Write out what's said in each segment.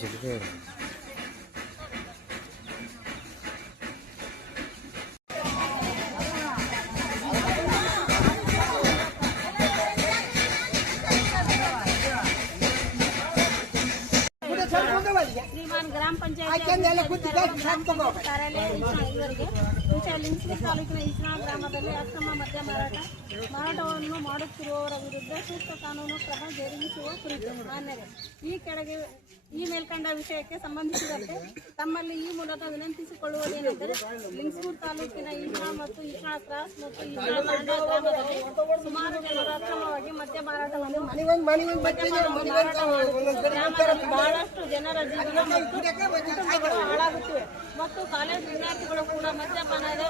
ಜೊತೆಗೆ ಶ್ರೀಮಾನ್ ಗ್ರಾಮ ಪಂಚಾಯತ್ ಕಾರ್ಯಾಲಯ ಇವರಿಗೆ ಲಿಂಗಸೂರು ತಾಲೂಕಿನ ಈಸ್ನಾ ಗ್ರಾಮದಲ್ಲಿ ಅಕ್ರಮ ಮದ್ಯ ಮಾರಾಟವನ್ನು ಮಾಡುತ್ತಿರುವವರ ವಿರುದ್ಧ ಸೂಕ್ತ ಕಾನೂನು ಕ್ರಮ ಜರುಗಿಸುವ ಕುರಿತು ಮಾನ್ಯರೇ ಈ ಮೇಲ್ಕಂಡ ವಿಷಯಕ್ಕೆ ಸಂಬಂಧಿಸಿದಂತೆ ತಮ್ಮಲ್ಲಿ ಈ ಮೂಲಕ ವಿನಂತಿಸಿಕೊಳ್ಳುವುದೇನೆಂದರೆ ಲಿಂಗಸೂರು ತಾಲೂಕಿನ ಈಸ್ನಾ ಮತ್ತು ಈಸ್ನಾ ಕ್ರಾಸ್ ಮತ್ತು ಈಸ್ನಾ ತಾಂಡಾ ಗ್ರಾಮದಲ್ಲಿ ಸುಮಾರು ಜನರು ಅಕ್ರಮವಾಗಿ ಮದ್ಯ ಮಾರಾಟವನ್ನು ಗ್ರಾಮದಲ್ಲಿ ಬಹಳಷ್ಟು ಜನರ ಜೀವನ ಮತ್ತು ಕುಟುಂಬಗಳು ಹಾಳಾಗುತ್ತಿವೆ ಮತ್ತು ಕಾಲೇಜು ವಿದ್ಯಾರ್ಥಿಗಳು ಕೂಡ ಮದ್ಯಪಾನದ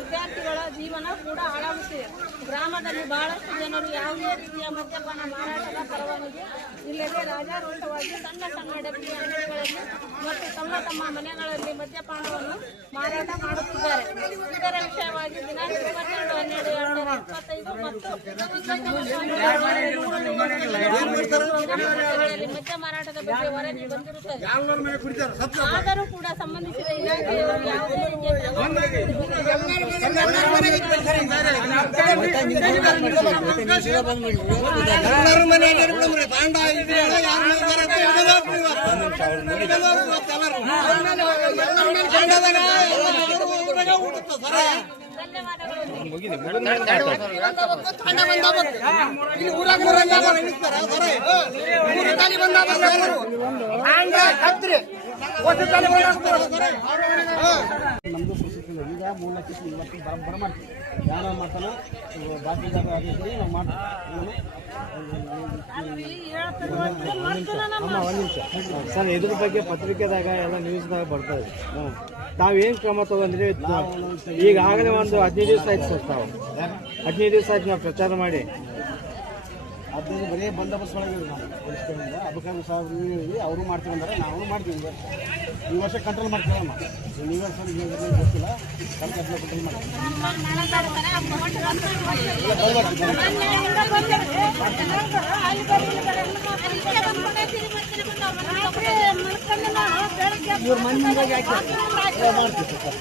ವಿದ್ಯಾರ್ಥಿಗಳ ಜೀವನ ಕೂಡ ಹಾಳಾಗುತ್ತಿದೆ. ಗ್ರಾಮದಲ್ಲಿ ಬಹಳಷ್ಟು ಜನರು ಯಾವುದೇ ರೀತಿಯ ಮದ್ಯಪಾನ ಮಾರಾಟದ ಪರವಾನಗಿ ಇಲ್ಲದೆ ರಾಜಾರೋಷವಾಗಿ ಸಣ್ಣ ಸಣ್ಣ ಡಬ್ಬಿ ಅಂಗಡಿಗಳಲ್ಲಿ ಮತ್ತು ತಮ್ಮ ಮನೆಗಳಲ್ಲಿ ಮದ್ಯಪಾನವನ್ನು ಮಾರಾಟ ಮಾಡುತ್ತಿದ್ದಾರೆ. ಇದರ ವಿಷಯವಾಗಿ ದಿನಾಂಕ 22/12/2025 ಮತ್ತು ಮದ್ಯ ಮಾರಾಟದ ಬಗ್ಗೆ ವರದಿ ಬಂದಿರುತ್ತದೆ. ಆದರೂ ಕೂಡ ಸಂಬಂಧಿಸಿದ ಇಲಾಖೆಯವರು ಯಾವುದೇ ರೀತಿಯ ನಮ್ಮದು ಈಗ 3 ಲಕ್ಷ ಇವತ್ತು ಬರ ಮಾಡ್ತೀವಿ ಯಾರು ಮಾಡ್ತಾನೆ ಬಾಕಿ ಜಾಗ ಆಗಿದ್ರೆ ನಾವು ಮಾಡ್ತೀವಿ. ಸರ್ ಇದ್ರ ಬಗ್ಗೆ ಪತ್ರಿಕೆದಾಗ ಎಲ್ಲ ನ್ಯೂಸ್ದಾಗ ಬರ್ತದೆ. ತಾವೇನು ಕ್ರಮ ತಗೊಂಡ್ರಿ? ಈಗಾಗಲೇ ಒಂದು 15 ದಿವಸ ಆಯ್ತು ಸರ್. ತಾವು 15 ದಿವಸ ಆಯ್ತು ನಾವು ಪ್ರಚಾರ ಮಾಡಿ. ಅದನ್ನು ಬರೀ ಬಂದೋಬಸ್ತ್ ಒಳಗೆ ನಾವು ಪೊಲೀಸ್ಗಳಿಂದ ಅಬಕಾರಿ ಸಾಹೇಬರು ಹೇಳಿ ಅವರು ಮಾಡ್ತೀವಿ ಅಂದರೆ ನಾವು ಮಾಡ್ತೀವಿ. ಈ ವರ್ಷ ಕಂಟ್ರೋಲ್ ಮಾಡ್ತೀವಿ. ಈ ವರ್ಷ ಗೊತ್ತಿಲ್ಲ ಕಂಟ್ರೋಲ್ ಇವ್ರ ಮನೆಯಾಗಿ ಮಾಡ್ತೀವಿ ಸರ್.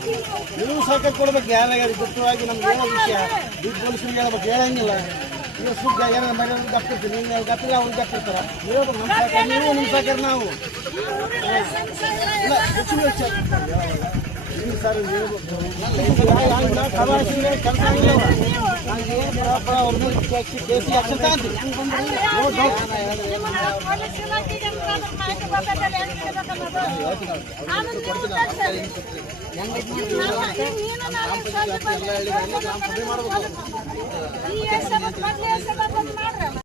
ನೀವು ಸಹಕಾರ ಕೊಡ್ಬೇಕು. ಯಾರ್ಯಾರು ಗೊತ್ತವಾಗಿ ನಮ್ಗೆ ಏನೋ ವಿಷಯ ಈ ಪೊಲೀಸರಿಗೆ ಹೇಳ್ಬೇಕು. ಹೇಳಂಗಿಲ್ಲ ನೀವು ಸುದ್ದ ಏನೋ ಮನೆ ಗಪ್ಪಿರ್ತೀವಿ. ನೀವು ಗಪ್ಪಿಲ್ಲ ಅವ್ರು ಗಪ್ಪಿರ್ತಾರ. ಹೇಳ್ಬೇಕು ನಮ್ಮ ಸಹಕಾರ ನೀವು ನಿಮ್ಮ ಸಹಕಾರ ನಾವು ಸರ್ ಕೆಲಸ ಅವ್ರ ಕೇಸಿ ಆಕ್ಷನ್ ತಗೊಂತೀವಿ. ಮಾಡ್ಬೇಕು.